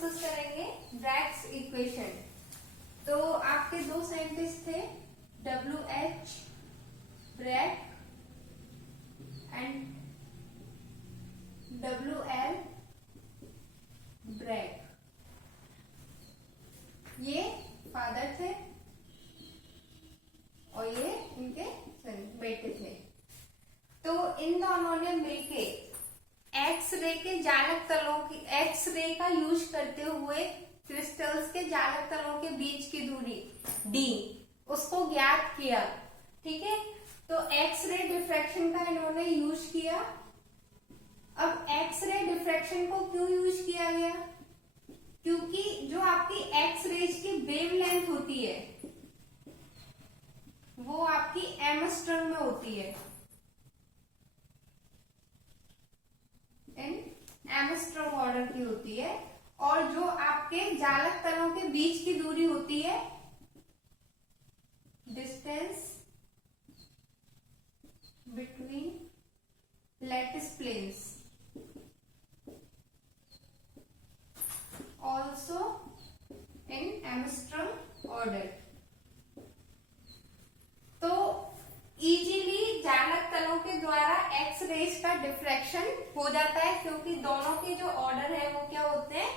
Discuss करेंगे Bragg's equation. तो आपके दो साइंटिस्ट थे, WH Bragg and WL Bragg. ये फादर थे और ये इनके बेटे थे। तो इन दोनों ने मिलके एक्सरे के जालक तलों की, एक्सरे का यूज करते हुए क्रिस्टल्स के जालक तलों के बीच की दूरी d उसको ज्ञात किया। ठीक है, तो एक्सरे डिफ्रैक्शन का इन्होंने यूज किया। अब एक्सरे डिफ्रैक्शन को क्यों यूज किया गया? क्योंकि जो आपकी एक्सरेज की वेवलेंथ होती है वो आपकी एमस्ट्रम में होती है, एमस्ट्रम ऑर्डर की होती है, और जो आपके जालक तलों के बीच की दूरी होती है distance between lattice planes, also in angstrom order. तो इजीली जालक तलों के द्वारा एक्स रेज का डिफ्रैक्शन हो जाता है, क्योंकि दोनों के जो ऑर्डर है वो क्या होते हैं,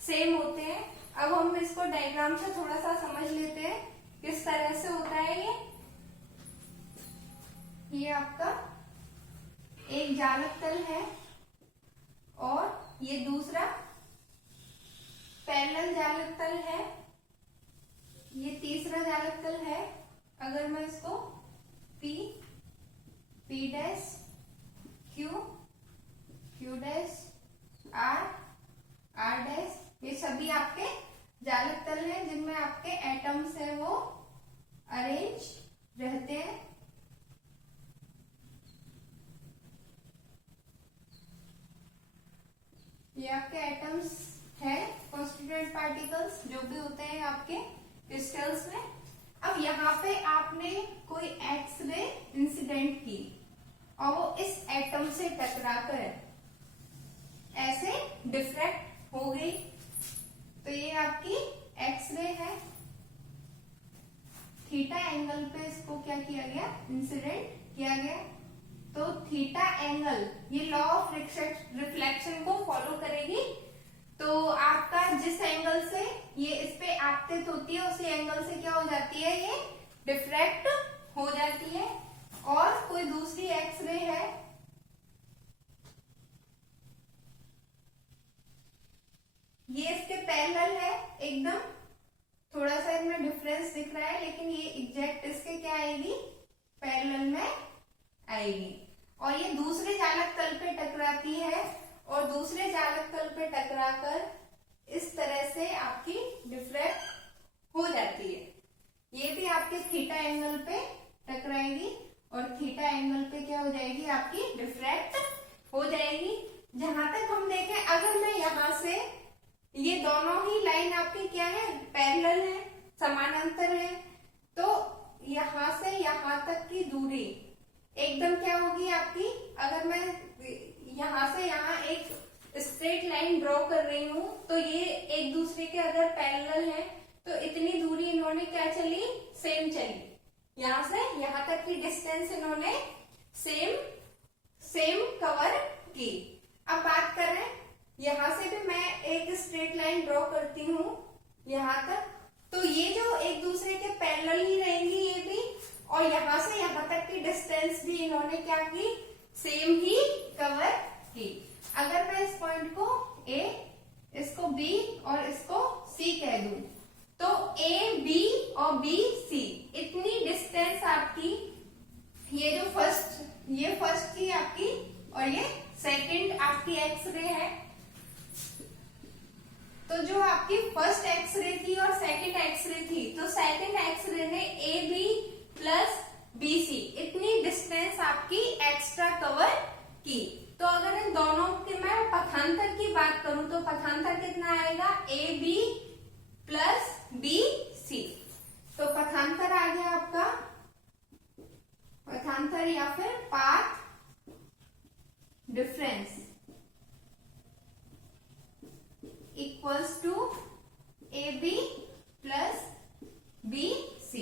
सेम होते हैं। अब हम इसको डायग्राम से थोड़ा सा समझ लेते हैं किस तरह से होता है। ये आपका एक जालक तल है और ये दूसरा पैरेलल जालक तल है, ये तीसरा जालक तल है। अगर मैं इसको P, P dash, Q, Q dash, R, R dash, ये सभी आपके जालक तल हैं जिनमें आपके एटम्स हैं वो अरेंज रहते हैं। ये आपके एटम्स है, कॉन्स्टिट्यूएंट पार्टिकल्स जो भी होते हैं आपके क्रिस्टल्स में। अब यहाँ पे आपने कोई एक्सरे इंसिडेंट की और वो इस एटम से टकराकर ऐसे डिफ्रैक्ट हो गई, तो ये आपकी एक्सरे है। थीटा एंगल पे इसको क्या किया गया, इंसिडेंट किया गया। तो थीटा एंगल ये लॉ ऑफ रिफ्लेक्शन को फॉलो करेगी। तो आपका जिस एंगल से ये इस पे आपतित होती है उसी एंगल से क्या हो जाती है, ये डिफ्रैक्ट हो जाती है। और कोई दूसरी एक्सरे है, ये इसके पैरेलल है एकदम, थोड़ा सा इनमें डिफरेंस दिख रहा है लेकिन ये एग्जैक्ट इसके क्या आएगी, पैरेलल में आएगी। और ये दूसरे जालक तल पे टकराती है और दूसरे जालक तल पे टकराकर इस तरह से आपकी डिफ्रैक्ट हो जाती है। ये भी आपके थीटा एंगल पे टकराएगी और थीटा एंगल पे क्या हो जाएगी, आपकी डिफ्रैक्ट हो जाएगी। जहां तक हम देखें, अगर मैं यहां से, ये दोनों ही लाइन आपकी क्या है, पैरेलल है, समानांतर है, तो यहां से यहां तक की दूरी एकदम क्या होगी आपकी, अगर मैं यहां से यहां एक स्ट्रेट लाइन ड्रॉ कर रही हूं तो ये एक दूसरे के अगर पैरेलल है तो इतनी दूरी इन्होंने क्या चली, सेम चली। यहां से यहां तक की डिस्टेंस इन्होंने सेम कवर की। अब बात करें, यहां से भी मैं एक स्ट्रेट लाइन ड्रॉ करती हूं यहां तक, तो ये जो एक दूसरे के पैरेलल ही रहेंगी ये भी, और यहां से यहां तक की डिस्टेंस भी इन्होंने क्या की, सेम ही कवर की। अगर मैं इस पॉइंट को A, इसको B और इसको C कह दूं, तो A, B और B, C इतनी डिस्टेंस आपकी, ये जो फर्स्ट की आपकी और ये सेकंड आपकी एक्सरे है। तो जो आपकी फर्स्ट एक्सरे थी और सेकंड एक्सरे थी, तो सेकंड एक्सरे ने AB प्लस BC इतनी डिस्टेंस आपकी एक्स्ट्रा कवर की। तो अगर इन दोनों के मैं पथांतर की बात करूं तो पथांतर कितना आएगा, AB प्लस BC। तो पथांतर आ गया आपका, पथांतर या फिर path difference equals to AB plus BC।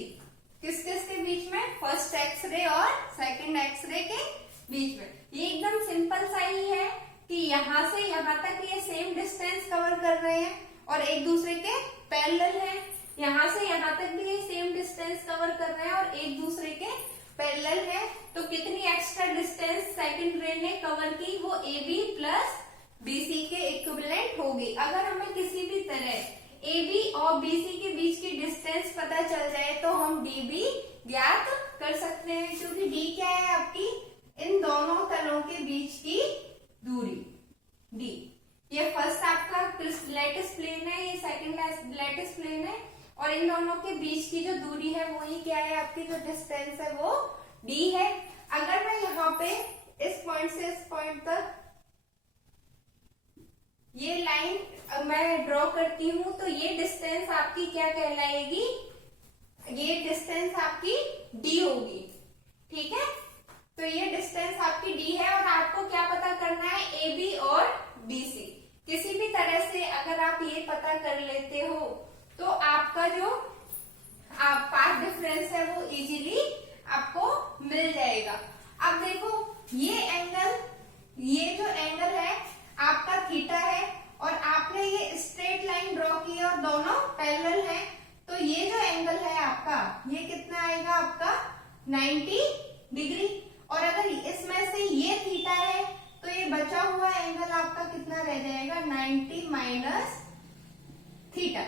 किस किस के बीच में? फर्स्ट एक्सरे और सेकंड एक्सरे के बीच में। ये एकदम सिंपल सा ही है कि यहाँ से यहाँ तक ये सेम डिस्टेंस कवर कर रहे हैं और एक दूसरे के पैरेलल है। यहाँ से यहाँ तक भी ये सेम डिस्टेंस कवर कर रहे हैं और एक दूसरे के पैरेलल है। तो कितनी एक्स्ट्रा डिस्टेंस सेकंड रे ने कवर की? वो AB प्लस BC के इक्विवेलेंट होगी। अगर हमें किसी भी तरह AB और BC के बीच की डिस्टेंस पता चल जाए तो हम DB ज्ञात कर सकते हैं, क्योंकि D क्या है? आपकी इन दोनों तलों के बीच की दूरी D। ये फर्स्ट आपका लैटिस प्लेन है, ये सेकंड लैटिस प्लेन है और इन दोनों के बीच की जो दूरी है वही क्या है? आपकी जो डिस्टेंस है वो D है। अगर मैं यहाँ पे इस पॉइंट से इस पॉइंट तक ये लाइन मैं ड्रॉ करती हूँ तो ये डिस्टेंस आपकी क्या कहलाएगी? ये डिस्टेंस आपकी D होगी। ठीक है, तो ये डिस्टेंस आपकी D है और आपको क्या पता करना है? AB और BC। किसी भी तरह से अगर आप ये पता कर लेते हो तो आपका जो पाथ डिफरेंस है वो इजीली आपको मिल जाएगा। अब देखो ये एंगल, ये जो एंगल है आपका थीटा है और आपने ये स्ट्रेट लाइन ड्रॉ की और दोनों पैरेलल हैं, तो ये जो एंगल है आपका ये कितना आएगा? आपका 90 डिग्री। और अगर इसमें से ये थीटा है तो ये बचा हुआ एंगल आपका कितना रह जाएगा? 90 माइनस थीटा।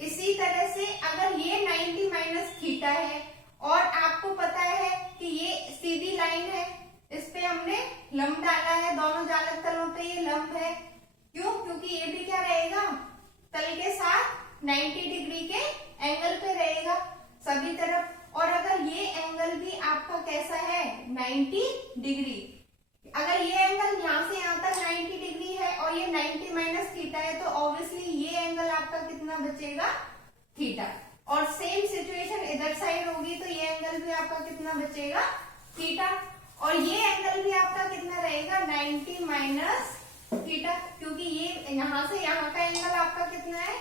इसी तरह से अगर ये 90 माइनस थीटा है और आपको पता है कि ये सीधी लाइन है, इस पे हमने लंब डाला है, दोनों जालक तलों पे ये लंब है। क्यों? क्योंकि ये भी क्या रहेगा? तल के साथ 90 डिग्री के एंगल पे रहेगा सभी तरफ। और अगर ये एंगल भी आपका कैसा है? 90 डिग्री। अगर ये एंगल यहाँ से यहाँ तक 90 डिग्री है और ये 90 माइनस थीटा है तो ऑब्वियसली ये एंगल आपका कितना बचेगा? थीटा। और सेम सिचुएशन इधर साइड होगी तो ये एंगल भी आपका कितना बचेगा? थीटा। और ये एंगल भी आपका कितना रहेगा? 90 माइनस थीटा, क्योंकि ये यहाँ से यहाँ का एंगल आपका कितना है?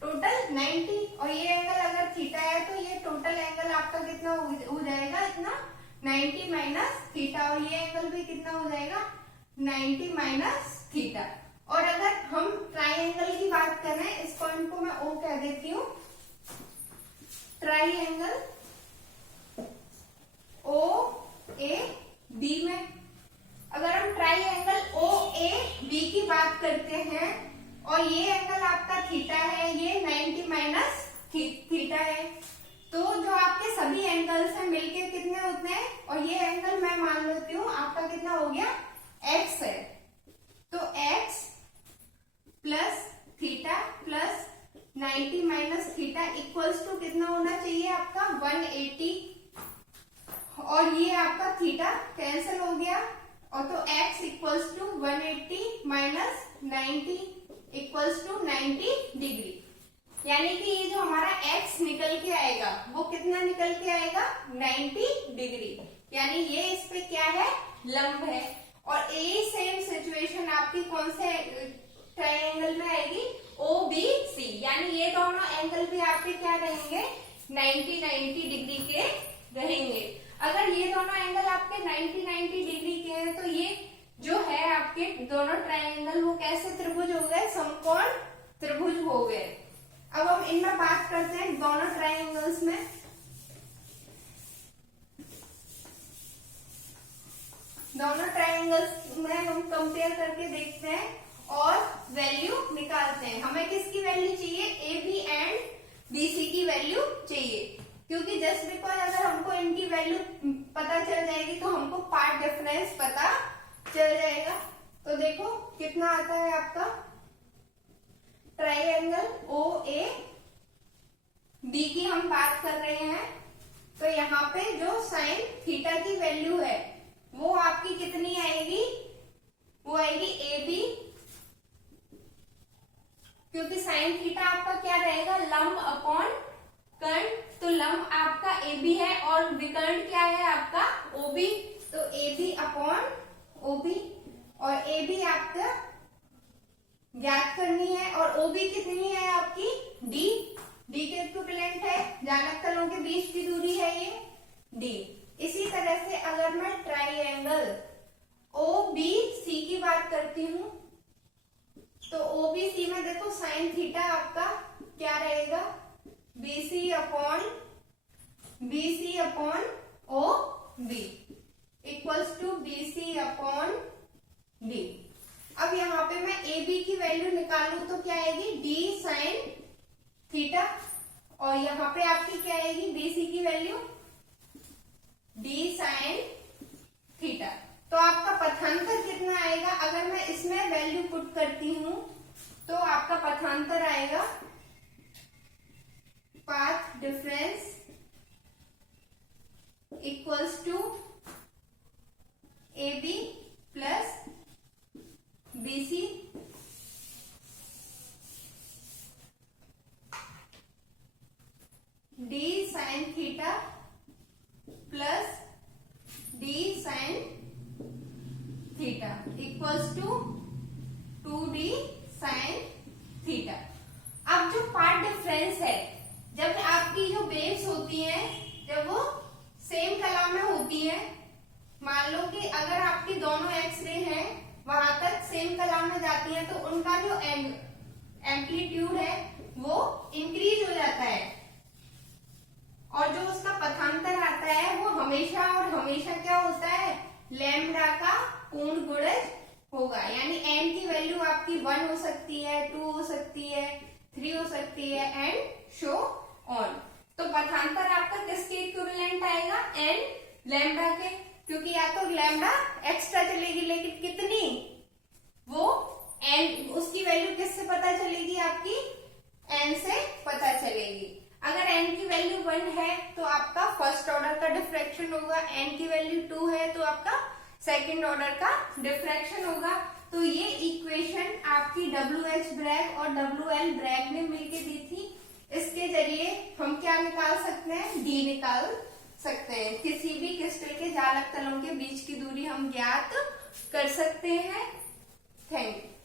टोटल 90। और ये एंगल अगर थीटा है तो ये टोटल एंगल आपका कितना हो जाएगा? इतना 90 माइनस थीटा। और ये एंगल भी कितना हो जाएगा? 90 माइनस थीटा। और अगर हम ट्राइंगल की बात करें, इस पॉइंट को मैं O कह देती हूँ। ट्राइंगल OAB में अगर हम ट्राइंगल OAB की बात करते हैं और ये एंगल आपका थीटा है, ये 90 माइनस थीटा है, तो जो आपके सभी एंगल्स हैं मिलके कितने होते हैं? और ये एंगल मैं मान लेती हूँ आपका कितना हो गया? X है। तो X plus theta plus 90 minus theta equals to कितना होना चाहिए आपका? 180। और ये आपका थीटा कैंसिल हो गया और तो x equals to 180 minus 90 equals to 90 degree. यानी कि ये जो हमारा x निकल के आएगा वो कितना निकल के आएगा? 90 डिग्री। यानी ये इस पे क्या है? लंब है। और ये सेम सिचुएशन आपकी कौन से ट्रायंगल में आएगी? OBC। यानी ये दोनों एंगल भी आपके क्या रहेंगे? 90 डिग्री के रहेंगे। अगर ये दोनों एंगल आपके 90 डिग्री के हैं तो ये जो है आपके दोनों ट्रायंगल वो कैसे त्रिभुज हो गए? समकोण त्रिभुज हो गए। अब हम इनमें बात करते हैं दोनों ट्रायंगल्स में। दोनों ट्रायंगल्स में हम कंपेयर करके देखते हैं और वैल्यू निकालते हैं। हमें किसकी वैल्यू चाहिए? AB एंड BC की वैल्यू चाहिए, क्योंकि जस्ट बिकॉज अगर हमको इनकी वैल्यू पता चल जाएगी तो हमको पार्ट डिफरेंस पता चल जाएगा। तो देखो कितना आता है आपका ट्रायंगल OAB की हम बात कर रहे हैं। तो यहाँ पे जो साइन थीटा की वैल्यू है वो आपकी कितनी आएगी? वो आएगी AB, क्योंकि साइन थीटा आपका क्या रहेगा? लंब अपॉन कर्ण। तो लंब आपका AB है और विकर्ण क्या है आपका? OB। तो AB अपॉन OB और AB आपका ज्ञात करनी है और ओबी कितनी है आपकी डी, डी के इक्विवेलेंट है, जालक तलों के बीच की दूरी है ये डी। इसी तरह से अगर मैं ट्राइएंगल ओबीसी की बात करती हूं तो ओबीसी में देखो साइन थीटा आपका क्या रहेगा, BC upon O B equals to BC upon D. अब यहाँ पे मैं ए बी की वैल्यू निकालूं तो क्या आएगी, डी साइन थीटा, और यहाँ पे आपकी क्या आएगी बीसी की वैल्यू डी साइन थीटा। तो आपका पथांतर कितना आएगा, अगर मैं इसमें वैल्यू पुट करती हूं तो आपका पथांतर आएगा path difference equals to A B plus BC D sine theta plus D sine theta equals to 2d sine theta. अब जो पार्ट डिफरेंस है, जब आपकी जो वेव्स होती हैं जब वो सेम कला में होती हैं, मान लो कि अगर आपकी दोनों एक्सरे हैं वहां तक सेम कला में जाती हैं तो उनका जो एम्पलीट्यूड है वो इंक्रीज हो जाता है, और जो उसका पथांतर आता है वो हमेशा और हमेशा क्या होता है, लैम्ब्डा का पूर्ण गुणज होगा। यानी n की वैल्यू आपकी 1 हो सकती है, 2 हो सकती है, 3 हो सकती है एंड शो ऑन। तो पथांतर आपका किसके इक्विवेलेंट आएगा, n लैम्ब्डा के, क्योंकि या तो लैम्ब्डा एक्स्ट्रा चलेगी लेकिन कितनी, वो n, उसकी वैल्यू किससे पता चलेगी आपकी n से पता चलेगी। अगर n की वैल्यू 1 है तो आपका फर्स्ट ऑर्डर का डिफ्रैक्शन होगा, n की वैल्यू 2 है तो आपका सेकेंड ऑर्डर का डिफ्रैक्शन होगा। तो ये इक्वेशन आपकी WH ब्रैग और WL ब्रैग ने मिलके दी थी। इसके जरिए हम क्या निकाल सकते हैं, D निकाल सकते हैं। किसी भी क्रिस्टल के जालक तलों के बीच की दूरी हम ज्ञात कर सकते हैं। Thank you.